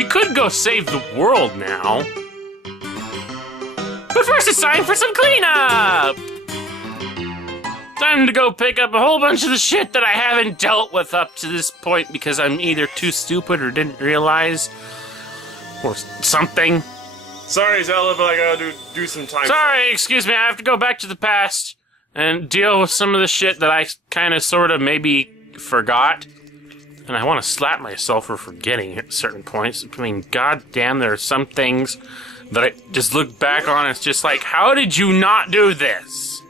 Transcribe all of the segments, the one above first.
We could go save the world now. But first it's time for some cleanup! Time to go pick up a whole bunch of the shit that I haven't dealt with up to this point because I'm either too stupid or didn't realize. Or something. Sorry, Zelda, but I gotta do some time. Sorry, excuse me, I have to go back to the past and deal with some of the shit that I kind of, sort of, maybe forgot. And I want to slap myself for forgetting at certain points. I mean, goddamn, there are some things that I just look back on and it's just like, how did you not do this?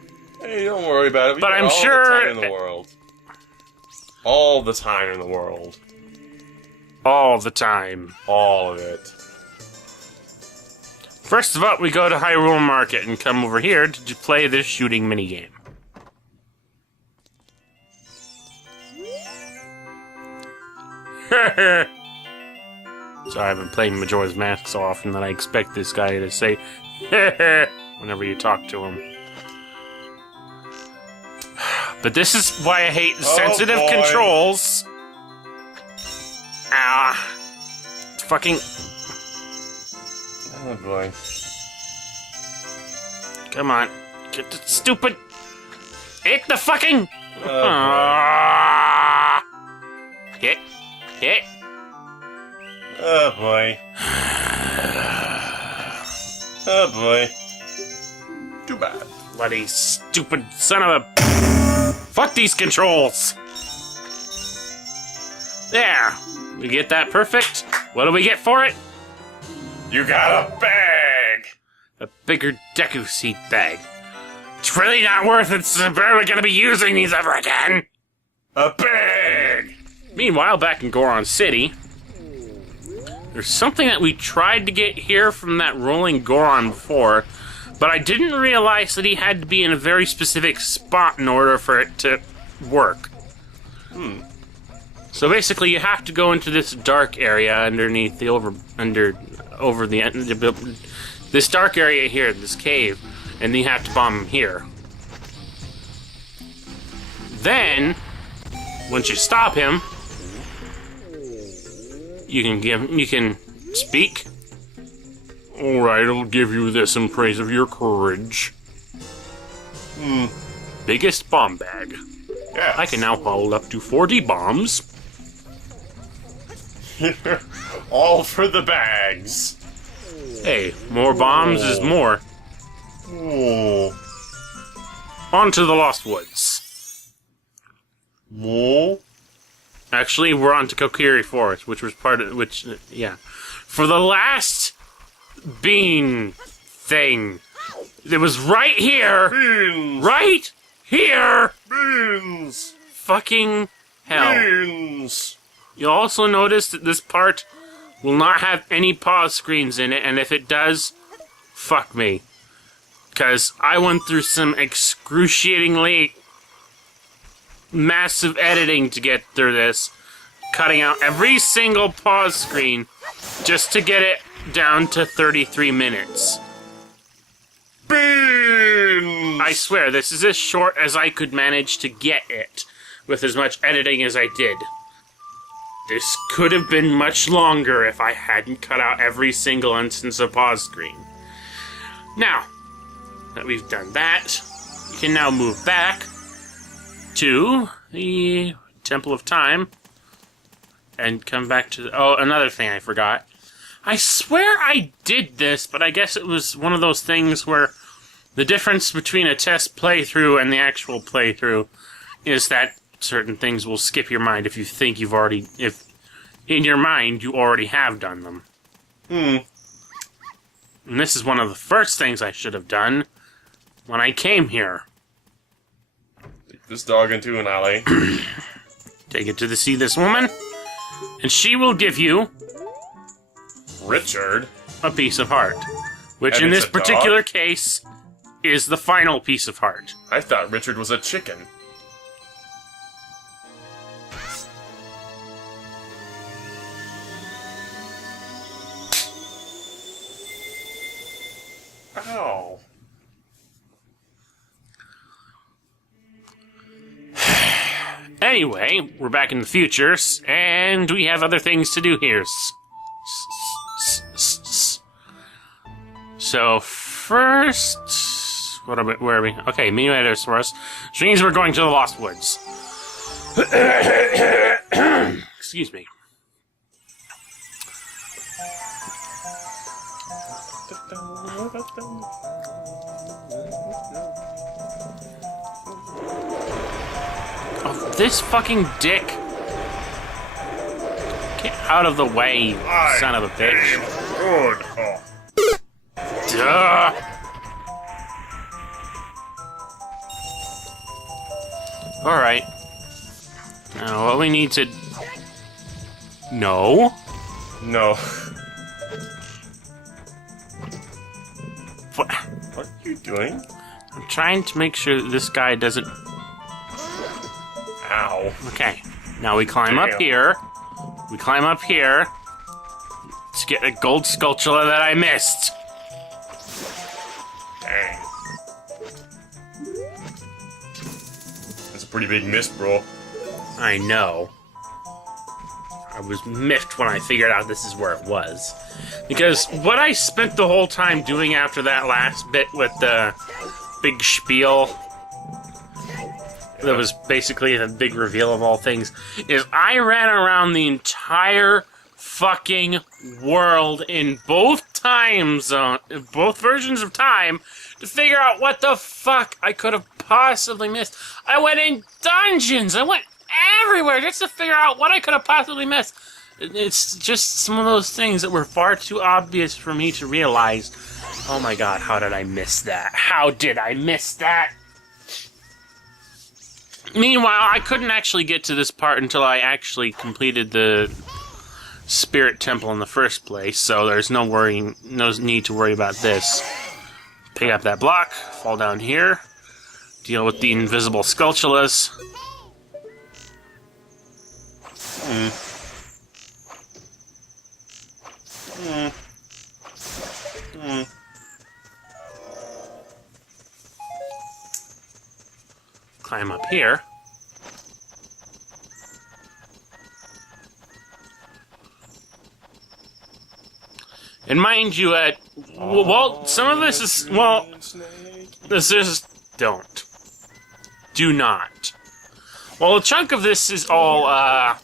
Hey, don't worry about it. But I'm sure... all the time in the world. All the time in the world. All the time. All of it. First of all, we go to Hyrule Market and come over here to play this shooting minigame. Sorry, I've been playing Majora's Mask so often that I expect this guy to say whenever you talk to him. But this is why I hate sensitive controls. Ah. It's fucking... Oh boy. Come on. Get the stupid... Hit the fucking... Hit. Hit. Oh boy. Oh boy. Too bad. Bloody stupid son of a... Fuck these controls! There! We get that perfect. What do we get for it? You got a bag! A bigger Deku Seed bag. It's really not worth it, so I'm barely gonna be using these ever again! A bag! Meanwhile, back in Goron City, there's something that we tried to get here from that rolling Goron before, but I didn't realize that he had to be in a very specific spot in order for it to work. So basically, you have to go into this dark area underneath the this dark area here, this cave, and then you have to bomb him here. Then, once you stop him, you can speak. All right, I'll give you this in praise of your courage. Biggest bomb bag. Yes. I can now hold up to 40 bombs. All for the bags. Hey, more bombs is more. Oh. On to the Lost Woods. More? Actually, we're on to Kokiri Forest, which was part of... yeah. For the last bean thing, it was right here. Beans. Right here. Beans. Fucking hell. Beans. You'll also notice that this part will not have any pause screens in it, and if it does, fuck me. Because I went through some excruciatingly massive editing to get through this, cutting out every single pause screen just to get it down to 33 minutes. Beans. I swear, this is as short as I could manage to get it, with as much editing as I did. This could have been much longer if I hadn't cut out every single instance of pause screen. Now, that we've done that, we can now move back to the Temple of Time and come back to... Oh, another thing I forgot. I swear I did this, but I guess it was one of those things where the difference between a test playthrough and the actual playthrough is that certain things will skip your mind if you think you've already... if in your mind you already have done them. And this is one of the first things I should have done when I came here. Take this dog into an alley. Take it to see this woman, and she will give you Richard. a piece of heart. Which And in it's this a particular dog? case is the final piece of heart. I thought Richard was a chicken. Ow. Anyway, we're back in the future, and we have other things to do here. So first, where are we? Okay, Meteor Source, which means we're going to the Lost Woods. Excuse me. Oh, this fucking dick! Get out of the way, you son of a bitch! Good. Duh! Alright. Now, what we need to... No? No. What? What are you doing? I'm trying to make sure that this guy doesn't... Ow. Okay. Now we climb up here. We climb up here. To get a gold sculpture that I missed. Dang. That's a pretty big miss, bro. I know. I was miffed when I figured out this is where it was. Because what I spent the whole time doing after that last bit with the big spiel, that was basically the big reveal of all things, is I ran around the entire fucking world in both both versions of time, to figure out what the fuck I could have possibly missed. I went in dungeons, I went everywhere just to figure out what I could have possibly missed. It's just some of those things that were far too obvious for me to realize. Oh my god, how did I miss that? How did I miss that? Meanwhile, I couldn't actually get to this part until I actually completed the Spirit Temple in the first place, so there's no need to worry about this. Pick up that block, fall down here, deal with the invisible Skulltulas. Climb up here. And mind you, well, some of this is, well, this is, don't. Do not. Well, a chunk of this is all,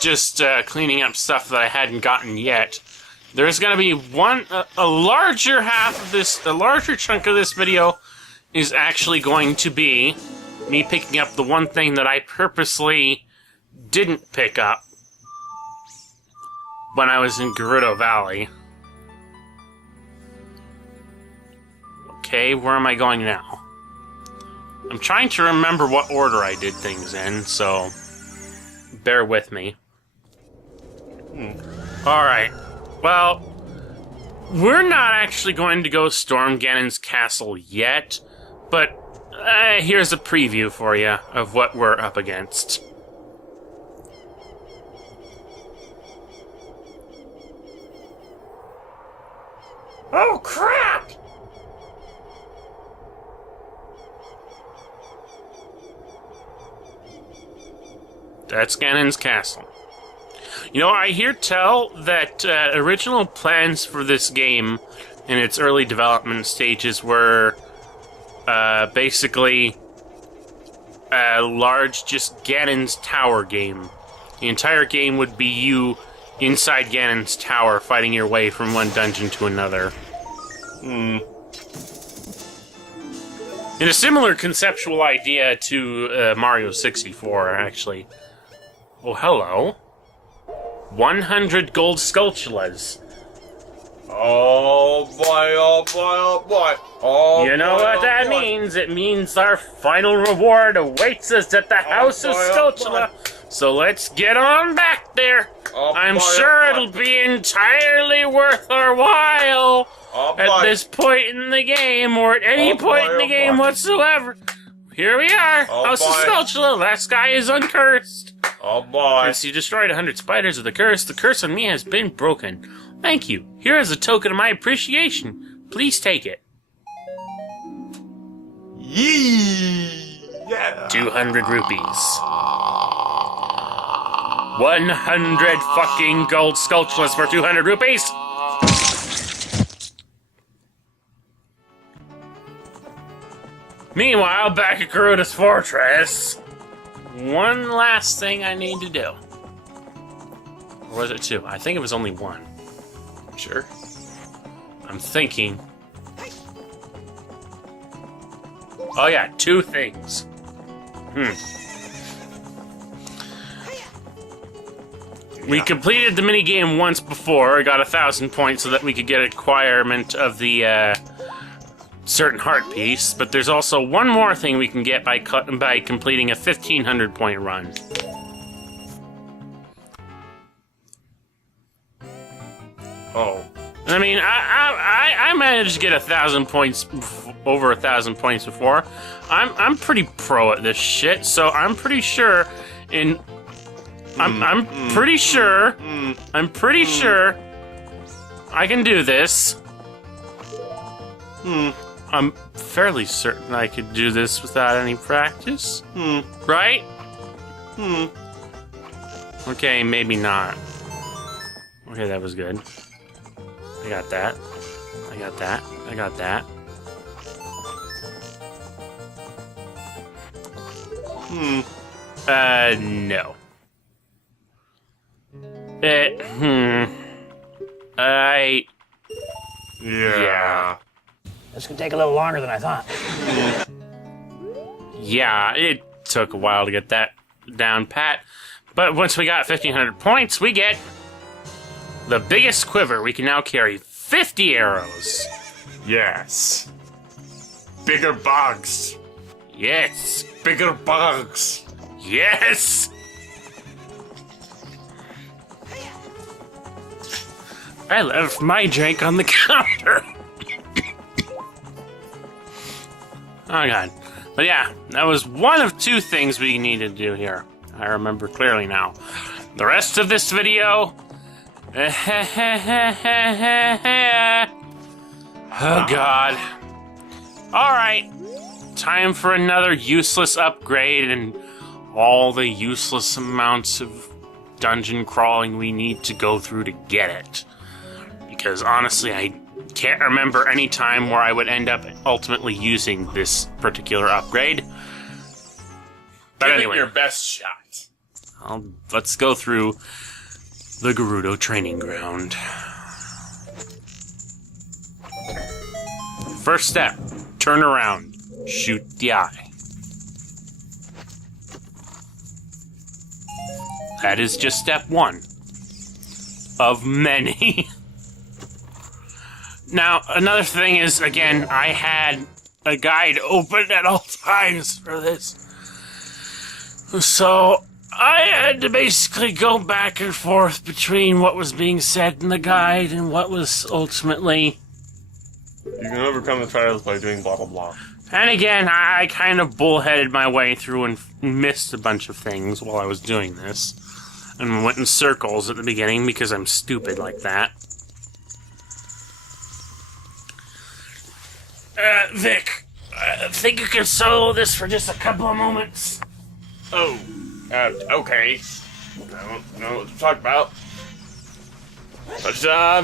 just, cleaning up stuff that I hadn't gotten yet. There's gonna be a larger half of this, a larger chunk of this video is actually going to be me picking up the one thing that I purposely didn't pick up when I was in Gerudo Valley. Okay, where am I going now? I'm trying to remember what order I did things in, so bear with me. Alright, well, we're not actually going to go storm Ganon's castle yet, but here's a preview for you of what we're up against. Oh, crap! That's Ganon's castle. You know, I hear tell that original plans for this game in its early development stages were basically a large, just Ganon's Tower game. The entire game would be you inside Ganon's Tower, fighting your way from one dungeon to another. In a similar conceptual idea to Mario 64, actually. Oh, hello. 100 gold Skulltulas. Oh boy, oh boy, oh boy. Oh, you know what that means? It means our final reward awaits us at the House of Skulltula. So let's get on back there. I'm sure it'll be entirely worth our while at this point in the game, or at any point in the game whatsoever. Here we are, House of Skulltula. Last guy is uncursed. Oh boy. Since you destroyed 100 spiders of the curse on me has been broken. Thank you. Here is a token of my appreciation. Please take it. Yee! Yeah. 200 rupees. 100 fucking gold sculptures for 200 rupees. Meanwhile, back at Garuda's fortress, one last thing I need to do. Or was it two? I think it was only one. Sure. I'm thinking. Oh yeah, two things. We completed the minigame once before, got 1,000 points so that we could get acquirement of the certain heart piece, but there's also one more thing we can get by completing a 1,500 point run. Oh. I mean, I managed to get 1,000 points, over 1,000 points before. I'm pretty pro at this shit, so I'm pretty sure I'm pretty sure I can do this. I'm fairly certain I could do this without any practice. Right? Okay, maybe not. Okay, that was good. I got that. I got that. I got that. No. Yeah. This could take a little longer than I thought. Yeah, it took a while to get that down pat. But once we got 1,500 points, we get the biggest quiver. We can now carry 50 arrows. Yes. Bigger bugs. Yes. Bigger bugs. Yes! I left my drink on the counter. Oh god. But yeah, that was one of two things we needed to do here. I remember clearly now. The rest of this video... Oh god. Alright. Time for another useless upgrade and all the useless amounts of dungeon crawling we need to go through to get it. Because honestly, I can't remember any time where I would end up ultimately using this particular upgrade. But Give anyway, it your best shot. let's go through the Gerudo training ground. First step, turn around, shoot the eye. That is just step one of many. Now, another thing is, again, I had a guide open at all times for this. So, I had to basically go back and forth between what was being said in the guide and what was ultimately... You can overcome the trials by doing blah blah blah. And again, I kind of bullheaded my way through and missed a bunch of things while I was doing this. And went in circles at the beginning because I'm stupid like that. Vic, think you can solo this for just a couple of moments? Oh, okay. I don't know what to talk about. But,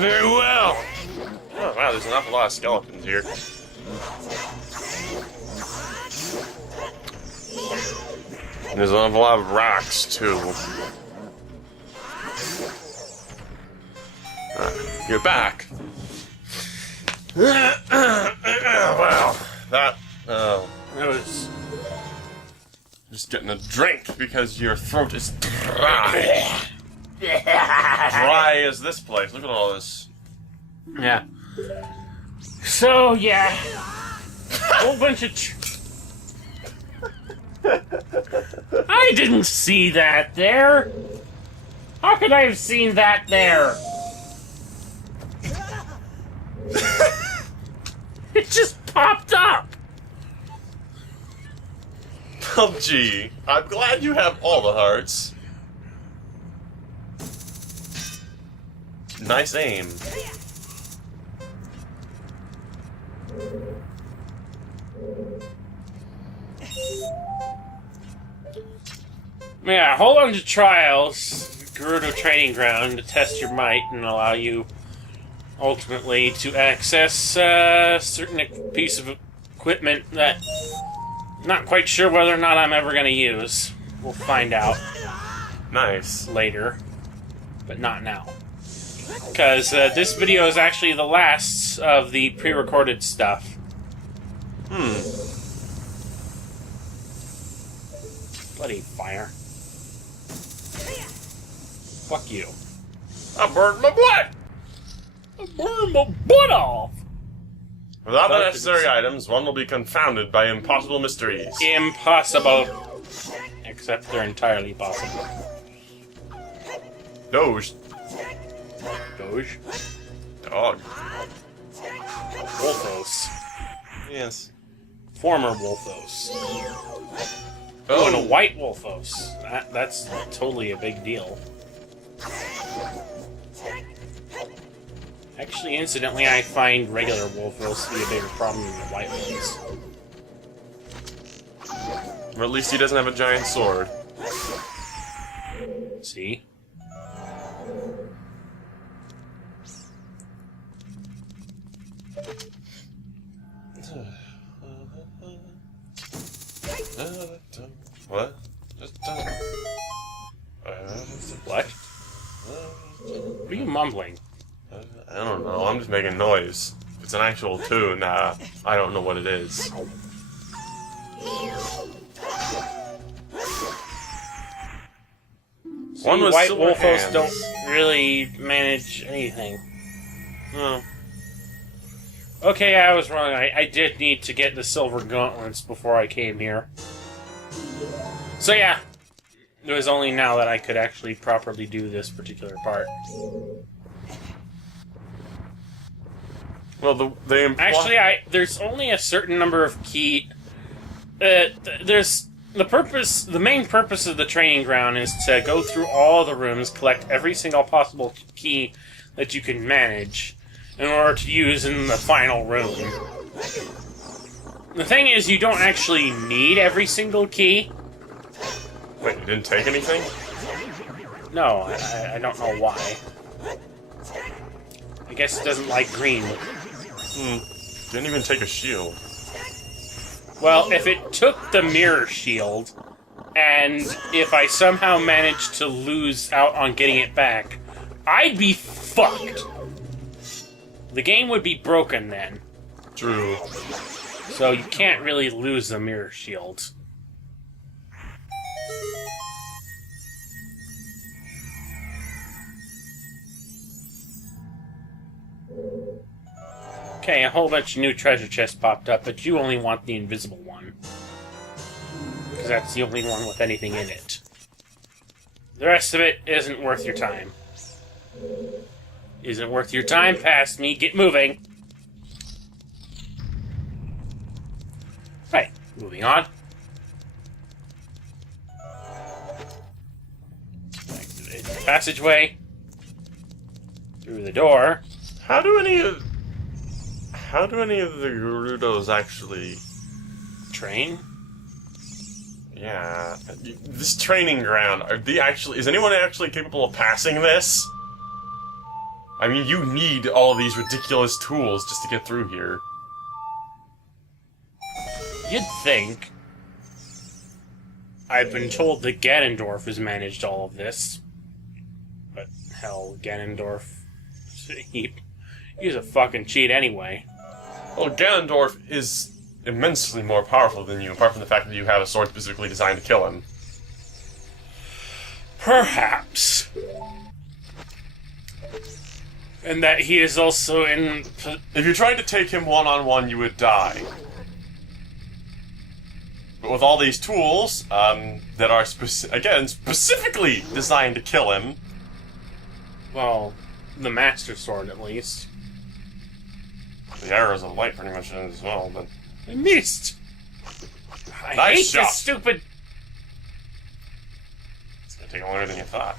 very well. Oh, wow, there's an awful lot of skeletons here. And there's an awful lot of rocks, too. You're back. Well, that was... Just getting a drink because your throat is dry. Dry as this place. Look at all this. Yeah. So, yeah. Whole bunch of... I didn't see that there. How could I have seen that there? It just popped up. Oh, gee. I'm glad you have all the hearts. Nice aim. Yeah, a whole bunch of trials. Gerudo training ground to test your might and allow you ultimately to access a certain piece of equipment that I'm not quite sure whether or not I'm ever going to use. We'll find out Nice. later, but not now. Because this video is actually the last of the pre-recorded stuff. Bloody fire. Fuck you. I burned my butt! I burned my butt off! Without the necessary items, one will be confounded by impossible mysteries. Impossible. Except they're entirely possible. Doge. Doge. Dog. Wolfos. Yes. Former Wolfos. Oh, and a white Wolfos. That's totally a big deal. Actually, incidentally, I find regular Wolfos to be a bigger problem than the white ones. Or at least he doesn't have a giant sword. See? What? What? What are you mumbling? I don't know. I'm just making noise. If it's an actual tune, I don't know what it is. See, One was white silver Wolfos hands. don't really manage anything. Oh. Okay, I was wrong. I did need to get the silver gauntlets before I came here. So yeah, it was only now that I could actually properly do this particular part. Well, they imply... Actually, there's only a certain number of key... there's... The main purpose of the training ground is to go through all the rooms, collect every single possible key that you can manage in order to use in the final room. The thing is, you don't actually need every single key. Wait, you didn't take anything? No, I don't know why. I guess it doesn't like green. Didn't even take a shield. Well, if it took the mirror shield, and if I somehow managed to lose out on getting it back, I'd be fucked. The game would be broken then. True. So you can't really lose the mirror shield. Okay, a whole bunch of new treasure chests popped up, but you only want the invisible one. Because that's the only one with anything in it. The rest of it isn't worth your time. Isn't worth your time, past me, get moving! Right, moving on. Activate the passageway. Through the door. How do any of the Gerudos actually... Train? Yeah, this training ground, is anyone actually capable of passing this? I mean, you need all of these ridiculous tools just to get through here. You'd think. I've been told that Ganondorf has managed all of this. But hell, Ganondorf... He's a fucking cheat anyway. Well, Ganondorf is immensely more powerful than you, apart from the fact that you have a sword specifically designed to kill him. Perhaps. And that he is also in... If you tried to take him one-on-one, you would die. But with all these tools, that are, specifically designed to kill him... Well, the Master Sword, at least. The arrows of light pretty much as well, but... I missed! I Nice hate shot. this stupid... It's gonna take longer than you thought.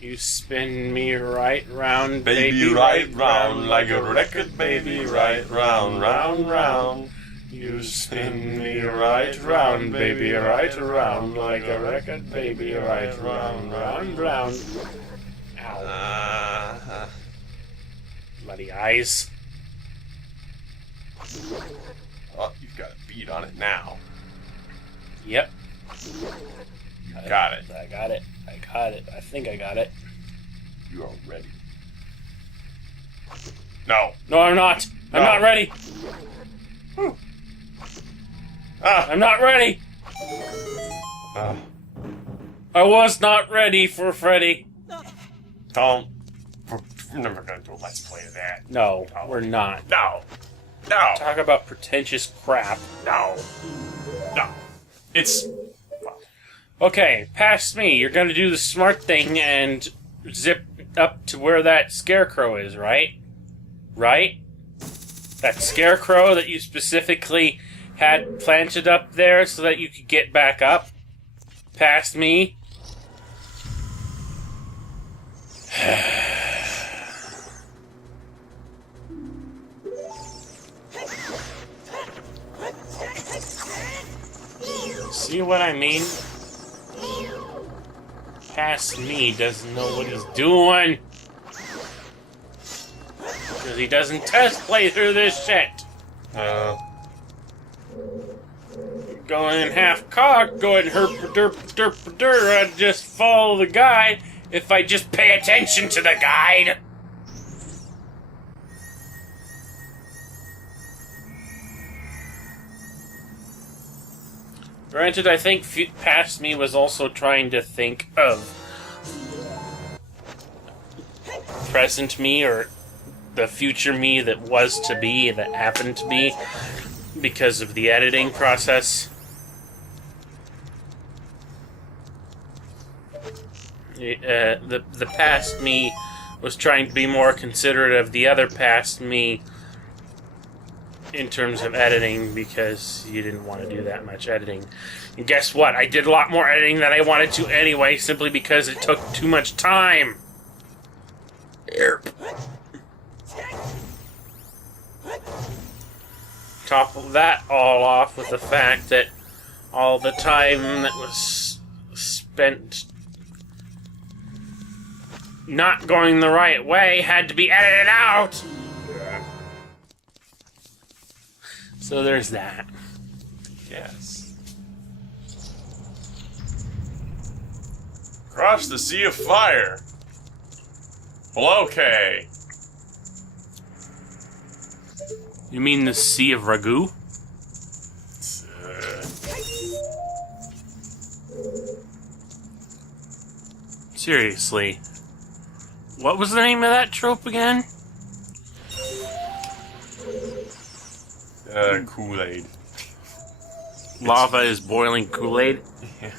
You spin me right round, Baby, right round, like a record, baby, right round, round, round. You spin me right round, baby, right around, like a record, baby, right round, round, round. Ow. Bloody eyes. Oh, you've got a beat on it now. Yep. You got it. I got it. I got it. I think I got it. You are ready. No. No, I'm not. I'm not ready. I'm not ready. I was not ready for Freddy. Don't. We're never gonna do a let's play of that. No, we're not. No. No. Talk about pretentious crap. No. No. It's. Okay, past me. You're gonna do the smart thing and zip up to where that scarecrow is, right? Right? That scarecrow that you specifically had planted up there so that you could get back up? Past me? See what I mean? Past me doesn't know what he's doing. Because he doesn't test play through this shit. Going half cocked, going herp derp derp derp. I'd just follow the guide if I just pay attention to the guide. Granted, I think past me was also trying to think of present me or the future me that was to be, that happened to be, because of the editing process. The past me was trying to be more considerate of the other past me in terms of editing, because you didn't want to do that much editing. And guess what? I did a lot more editing than I wanted to anyway, simply because it took too much time. Top of that all off with the fact that all the time that was spent not going the right way had to be edited out. So there's that. Yes. Across the sea of fire. Well, okay. You mean the Sea of Ragu? Seriously. What was the name of that trope again? Kool-Aid. Lava is boiling Kool-Aid? Yeah.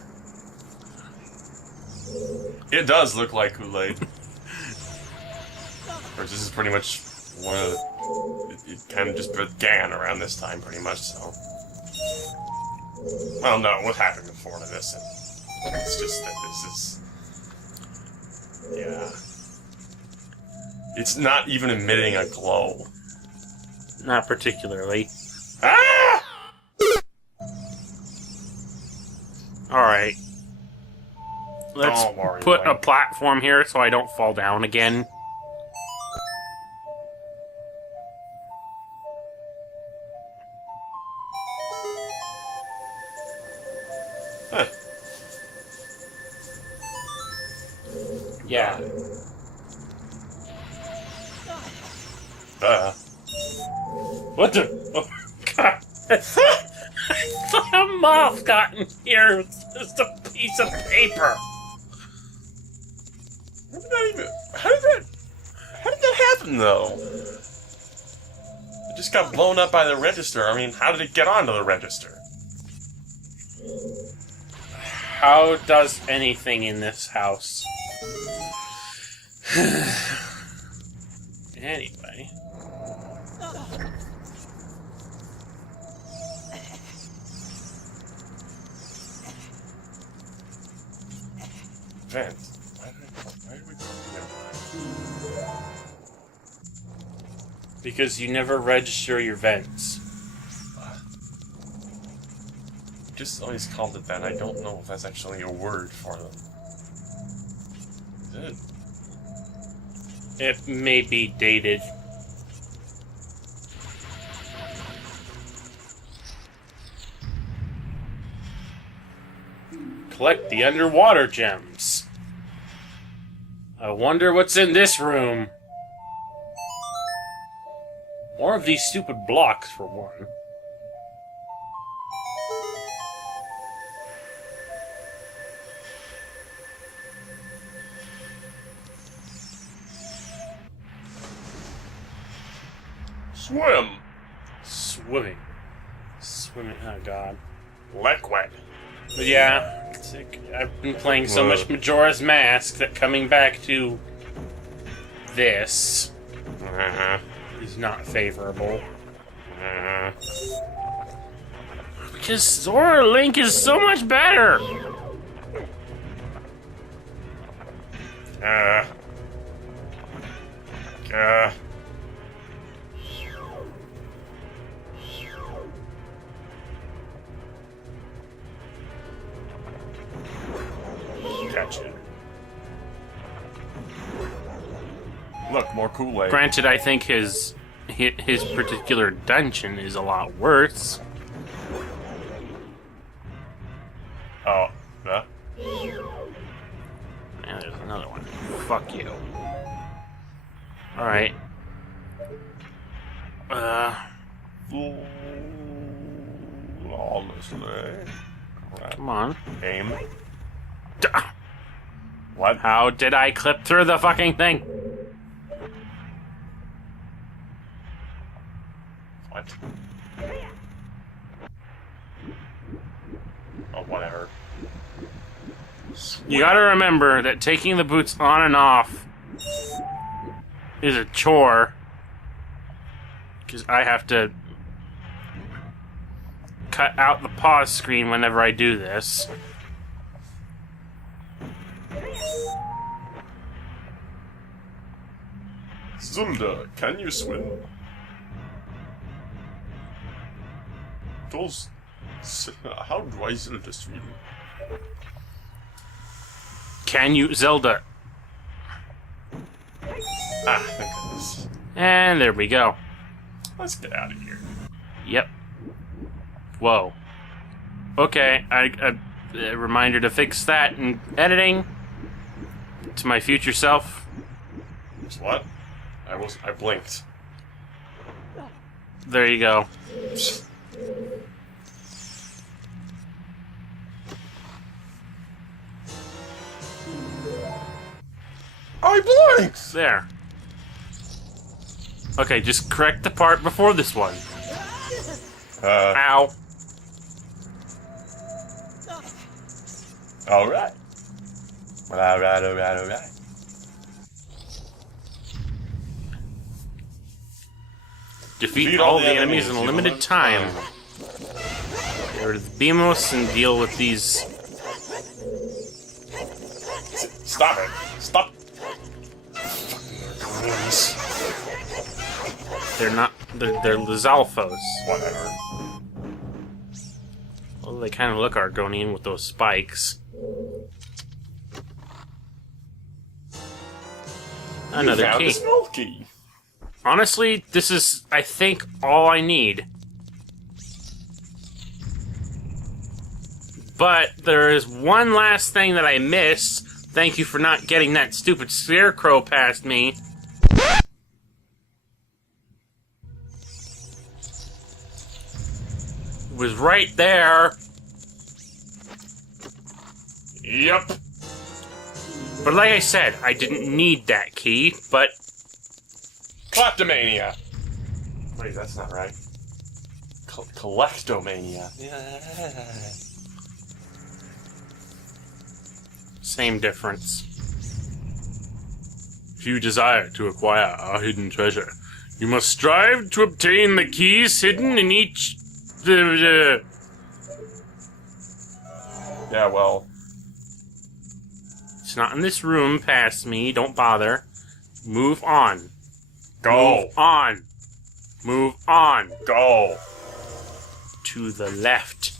It does look like Kool-Aid. Of course, this is pretty much one of the... It kind of just began around this time, pretty much, so... Well, no, what happened before to this? And it's just that this is... Yeah. It's not even emitting a glow. Not particularly. Ah! Alright. Let's Don't worry, put a Wayne. platform here so I don't fall down again. Huh. Yeah. What the? Oh, God. I thought a moth got in here. It's just a piece of paper. How did that happen, though? It just got blown up by the register. I mean, how did it get onto the register? How does anything in this house? Anyway. Vent. Why did we never mind. Because you never register your vents. just always called it that. I don't know if that's actually a word for them. Is it? It may be dated. Collect the underwater gems. I wonder what's in this room. More of these stupid blocks, for one. Swim! Swimming. Swimming, oh god. Liquid. But yeah, it's like I've been playing so much Majora's Mask that coming back to this is not favorable. Because Zora Link is so much better! Gotcha. Look, more Kool-Aid. Granted, I think his particular dungeon is a lot worse. Oh, huh? Yeah, there's another one. Fuck you. Alright. Flawlessly. Come on. Aim. Duh. What? How did I clip through the fucking thing? What? Oh, whatever. You gotta remember that taking the boots on and off is a chore. Because I have to cut out the pause screen whenever I do this. Zelda, can you swim? Those... How do I Zelda swim? Can you, Zelda? Ah, thank goodness. And there we go. Let's get out of here. Yep. Whoa. Okay, a reminder to fix that in editing. To my future self. What? I blinked. There you go. I blinked! There. Okay, just correct the part before this one. Ow. Alright. Alright. Defeat all the enemies in a limited time. Get rid of the Beamos and deal with these. Stop it. Stop. They're not. They're Lizalfos. Whatever. Well, they kind of look Argonian with those spikes. Another Found key. the small key. Honestly, this is, I think, all I need. But there is one last thing that I missed. Thank you for not getting that stupid scarecrow past me. It was right there. Yep. But like I said, I didn't need that key, but... Kleptomania. Wait, that's not right. Collectomania. Same difference. If you desire to acquire our hidden treasure, you must strive to obtain the keys hidden in each... Yeah, well... It's not in this room past me, don't bother. Move on. Go. Move on. Move on. Go. To the left.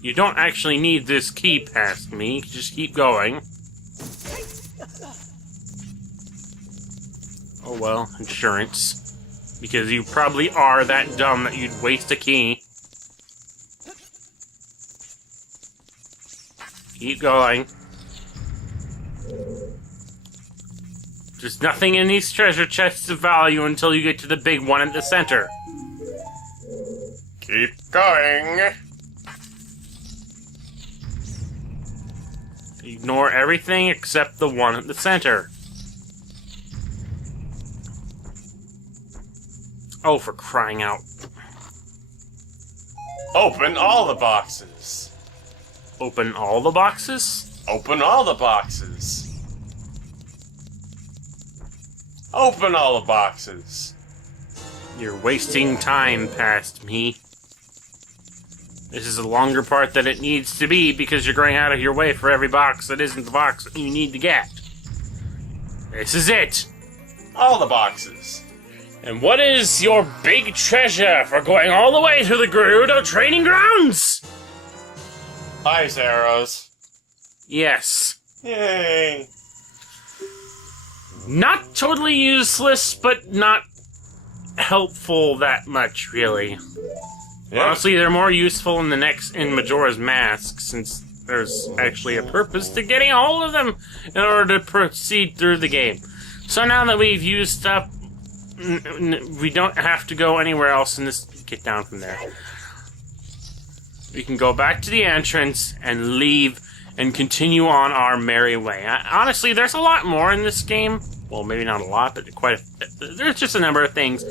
You don't actually need this key past me. Just keep going. Oh well, insurance. Because you probably are that dumb that you'd waste a key. Keep going. There's nothing in these treasure chests of value until you get to the big one at the center. Keep going. Ignore everything except the one at the center. Oh, for crying out. Open all the boxes. Open all the boxes? Open all the boxes. Open all the boxes. You're wasting time past me. This is a longer part than it needs to be because you're going out of your way for every box that isn't the box that you need to get. This is it. All the boxes. And what is your big treasure for going all the way to the Gerudo training grounds? Ice arrows. Yes. Yay. Not totally useless, but not helpful that much, really. Yeah. Honestly, they're more useful in Majora's Mask, since there's actually a purpose to getting a hold of them in order to proceed through the game. So now that we've used up, we don't have to go anywhere else in this. Get down from there. We can go back to the entrance and leave and continue on our merry way. Honestly, there's a lot more in this game. Well, maybe not a lot, but there's just a number of things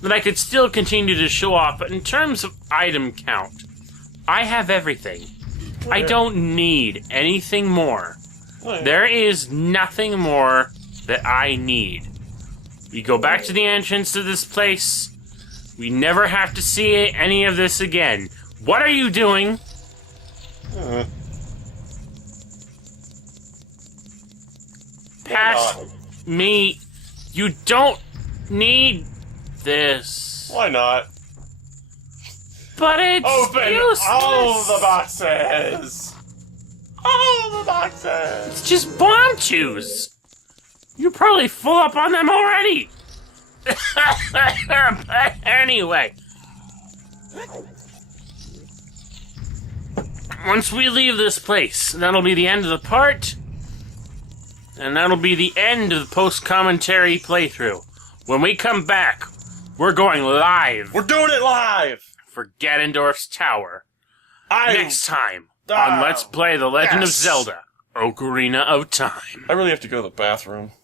that I could still continue to show off. But in terms of item count, I have everything. I don't need anything more. There is nothing more that I need. We go back to the entrance to this place. We never have to see any of this again. What are you doing? Past me. You don't need this. Why not? But it's Open useless. all the boxes. All the boxes. It's just bomb chews. You're probably full up on them already. But anyway. Once we leave this place, that'll be the end of the part. And that'll be the end of the post-commentary playthrough. When we come back, we're going live We're doing it live. for Ganondorf's Tower. Next time on Let's Play The Legend of Zelda, Ocarina of Time. I really have to go to the bathroom.